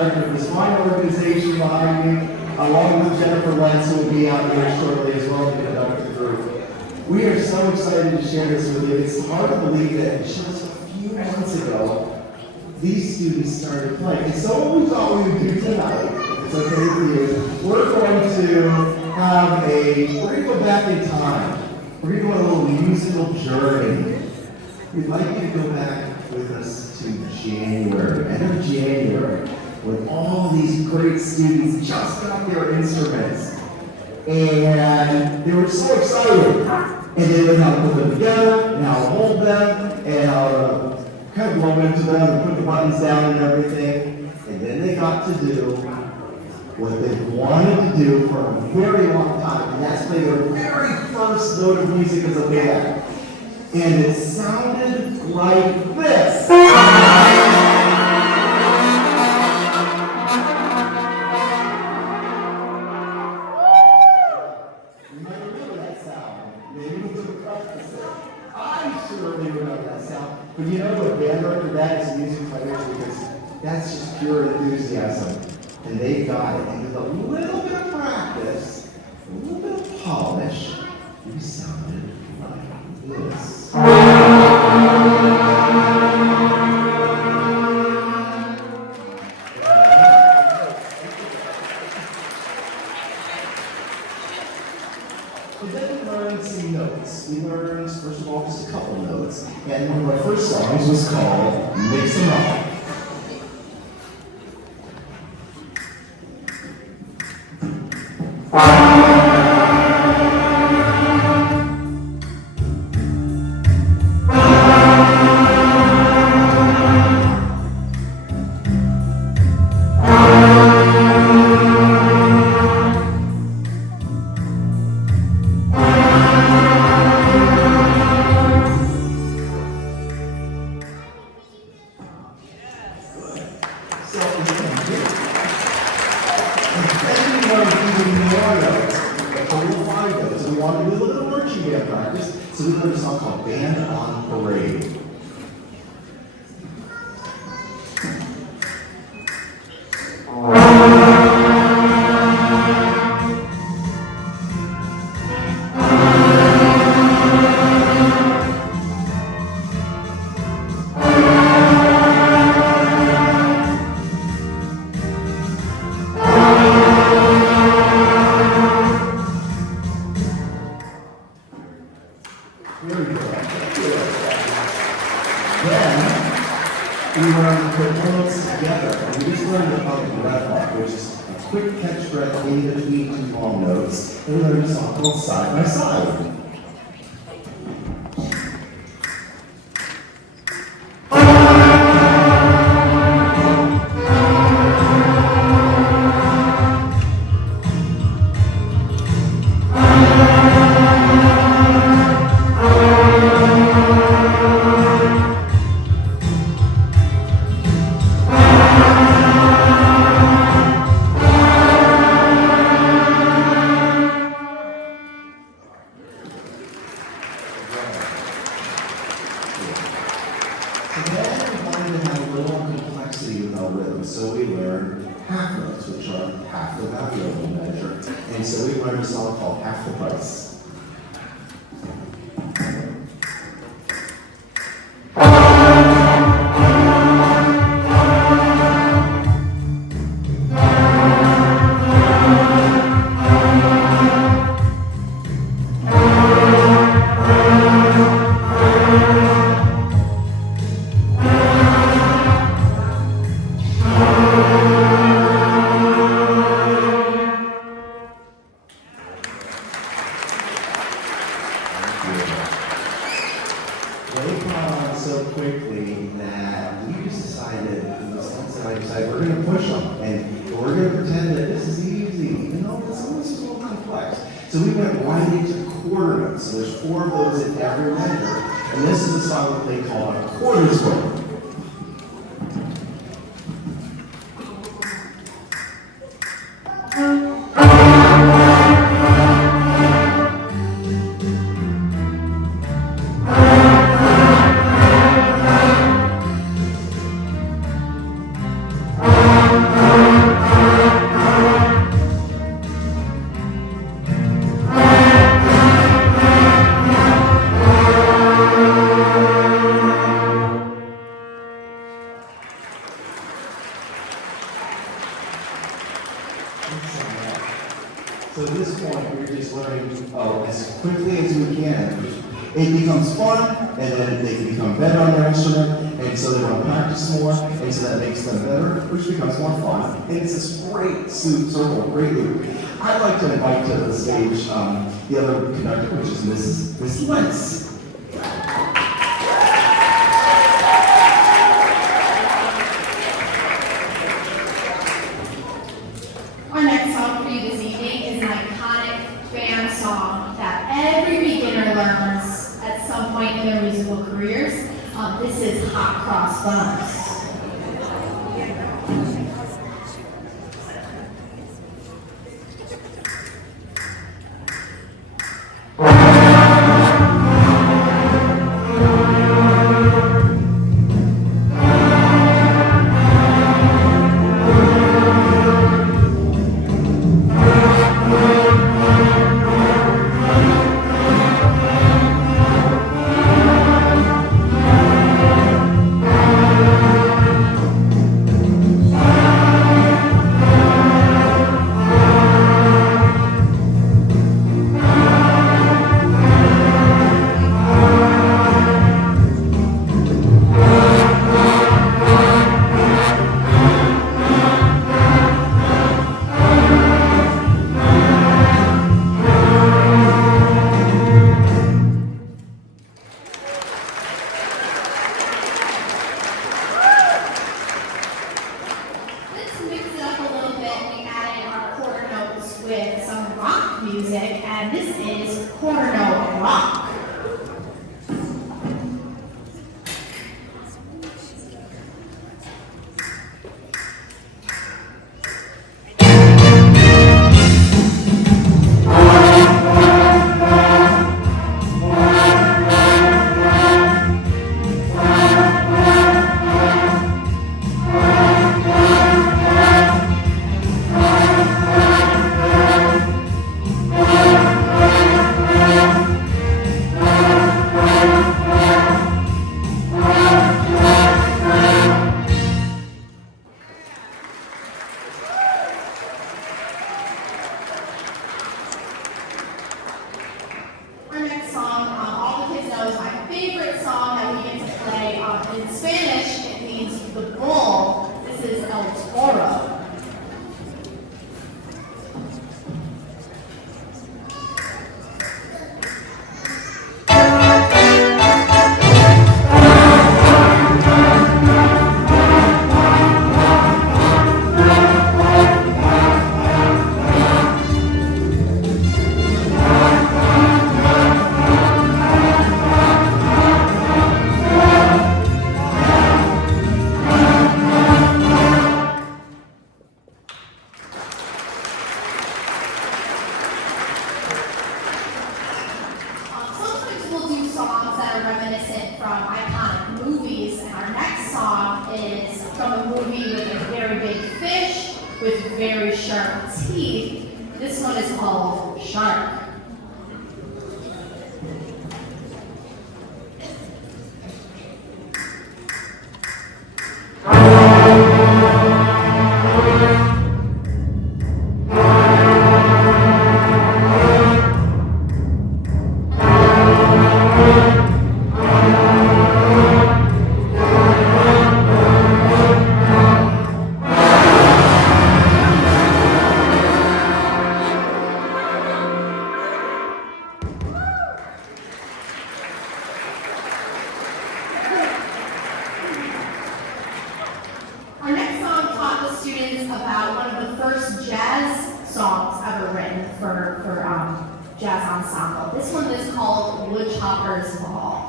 director of this fine organization behind me, along with Jennifer Lentz, who will be out here shortly as well to conduct the group. We are so excited to share this with you. It's hard to believe that just a few months ago, these students started playing. And so what we thought we would do tonight, if it's okay for you, we're going to go back in time. We're going to go on a little musical journey. We'd like you to go back with us to January, end of January, when all these great students just got their instruments. And they were so excited. And they learned how to put them together, and how to hold them, and how to kind of blow into them, and put the buttons down and everything. And then they got to do what they wanted to do for a very long time, and that's play their very first note of music as a band. And it sounded like this. You might remember that sound. Maybe we took practice it. I surely remember that sound. But you know what band record that is music players, because that's just pure enthusiasm. And they got it. And with a little bit of practice, a little bit of polish, we sounded like this. But then we learned some notes. We learned, first of all, just a couple notes. And one of our first songs was called Mix 'Em Up. So we learned a song called Band on Parade. We learned to put notes together, and we just learned about breath off, which is a quick catch breath in between two long notes. And we learned a song called Side by Side. So we learned half notes, which are half the value of the measure. And so we learned a song called Half the Price. They caught on so quickly that we just decided, we're going to push them, and we're going to pretend that this is easy, even though it's almost a little complex. So we went right into quarter notes. So there's 4 of those in every measure, and this is a song that they call a quarter square. So at this point, we're just learning as quickly as we can. It becomes fun, and then they can become better on their instrument, and so they want to practice more, and so that makes them better, which becomes more fun. And it's this great circle, great loop. I'd like to invite to the stage the other conductor, which is Miss Lentz. Our next song for you this evening is an iconic band song that every beginner learns at some point in their musical careers. This is Hot Cross Buns. With some rock music, and this is quarter note rock. Our next song, all the kids know, is my favorite song that we get to play. In Spanish, it means the bull. This is El Toro. Sometimes we'll do songs that are reminiscent from iconic movies, and our next song is from a movie with a very big fish with very sharp teeth. This one is called Shark. Our next song taught the students about one of the first jazz songs ever written for jazz ensemble. This one is called Woodchopper's Ball.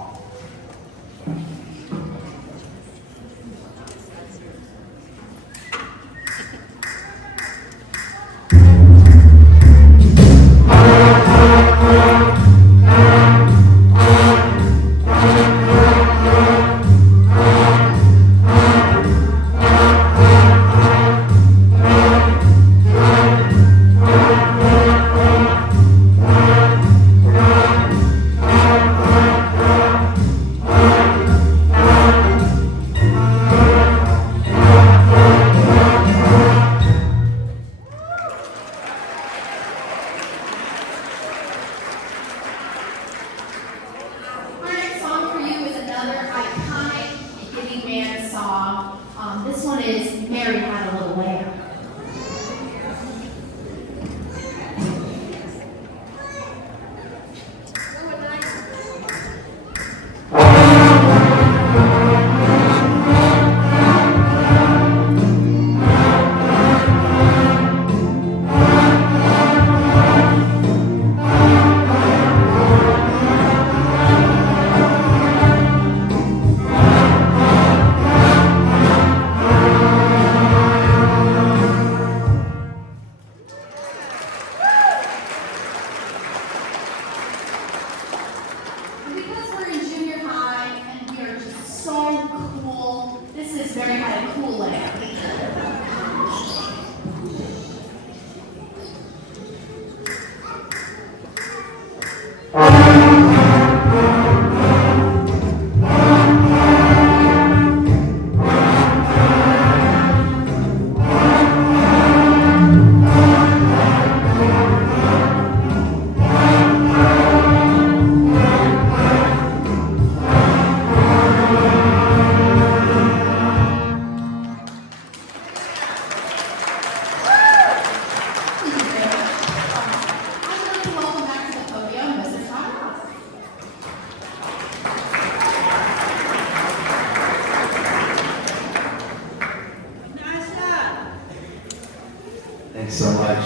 Thanks so much.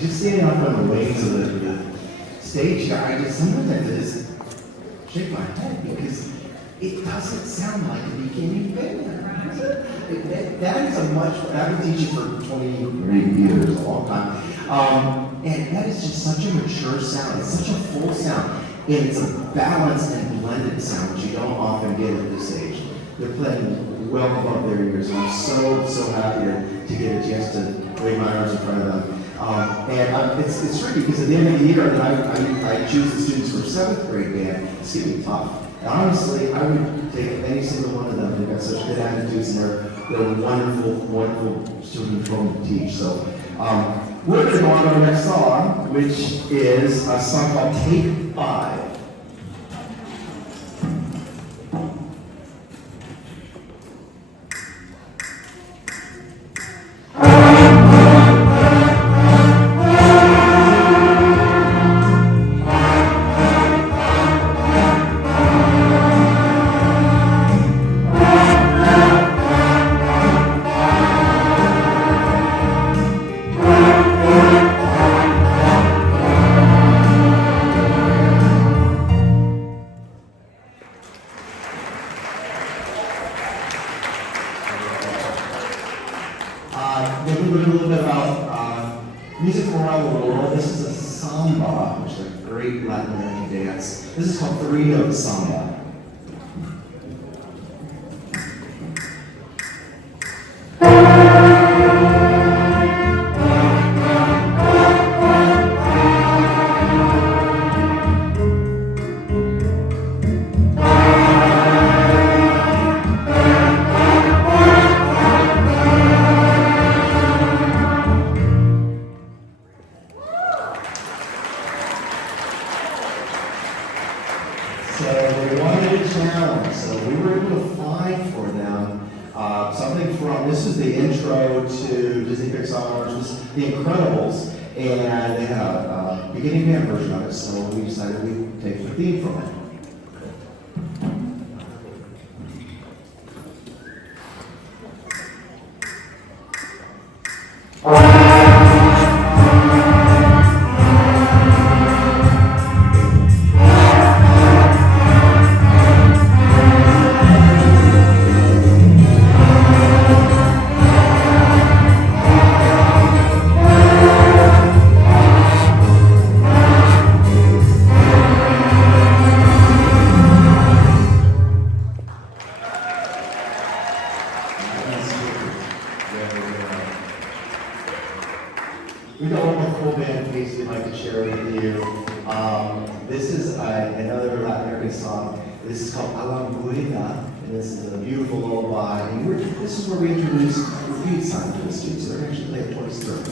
Just standing up on the wings of the stage here, sometimes I just shake my head because it doesn't sound like a beginning band. That is a much, I've been teaching for 23 years, a long time. And that is just such a mature sound. It's such a full sound. And it's a balanced and blended sound that you don't often get at this age. They're playing well above their ears, and I'm so happy to get a chance to wave my arms in front of them. It's tricky because at the end of the year, I choose the students for 7th grade band. It's getting tough. And honestly, I would take any single one of them. They've got such good attitudes, and they're wonderful students from to teach. So we're going to go on to our next song, which is a song called Take 5. We're going to learn a little bit about music from around the world. This is a samba, which is a great Latin American dance. This is called 3-note samba. So they wanted a challenge, so we were able to find for them something from, this is the intro to Disney Pixar's The Incredibles, and they had a beginning band version of it, so we decided we'd take the theme from it. We've got one more cool band piece we'd like to share with you. This is another Latin American song. This is called A la Buena, and this is a beautiful lullaby. And this is where we introduce the beat sign to the students. So they're actually playing twice through.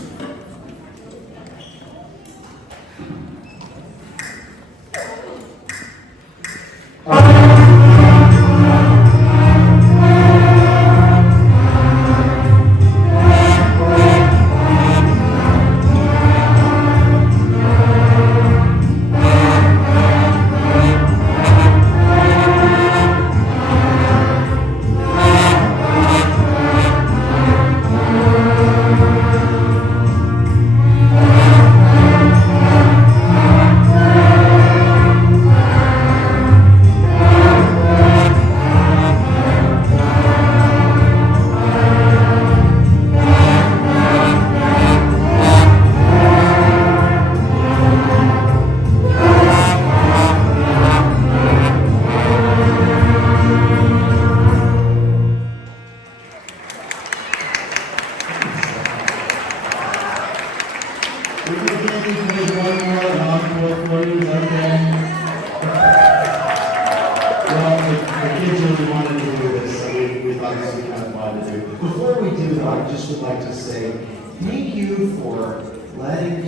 Before we do that, I just would like to say thank you for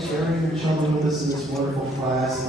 sharing your children with us in this wonderful class.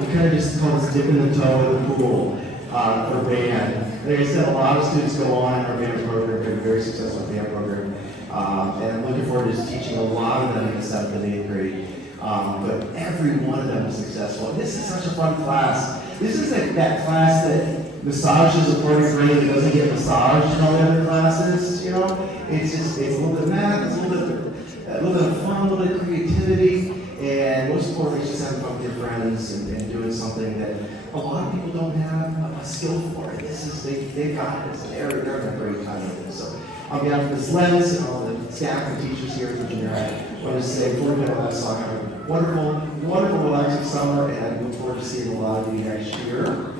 We kind of just call this dipping the toe in the pool for band. Like I said, a lot of students go on in our band program, we have a very successful band program. And I'm looking forward to just teaching a lot of them in the 7th and 8th grade. But every one of them is successful. And this is such a fun class. This is that class that massages a party brain that doesn't get massaged in all the other classes, you know? It's a little bit of math, it's a little bit of fun. fun, a little bit of creativity, and most importantly, just having fun with your friends and doing something that a lot of people don't have a skill for. This is, they've got this, they're having a great time with it. So on behalf of Ms. Lenz and all the staff and teachers here at the Junior High, I want to say, before we go to that song, have a wonderful, wonderful, relaxing summer, and I look forward to seeing a lot of you next year.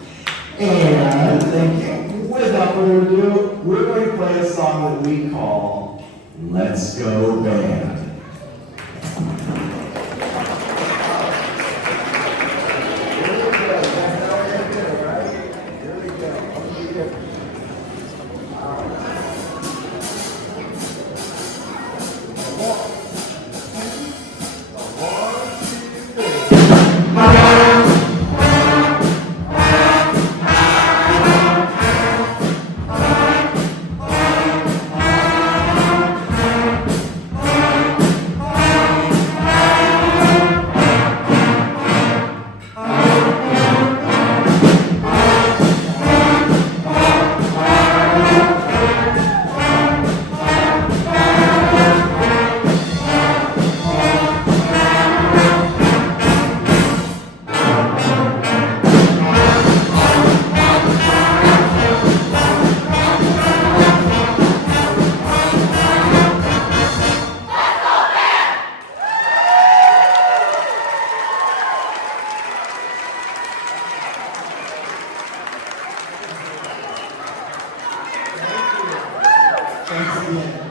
And thank you. Without further ado, we're going to play a song that we call Let's Go Band. Thanks again.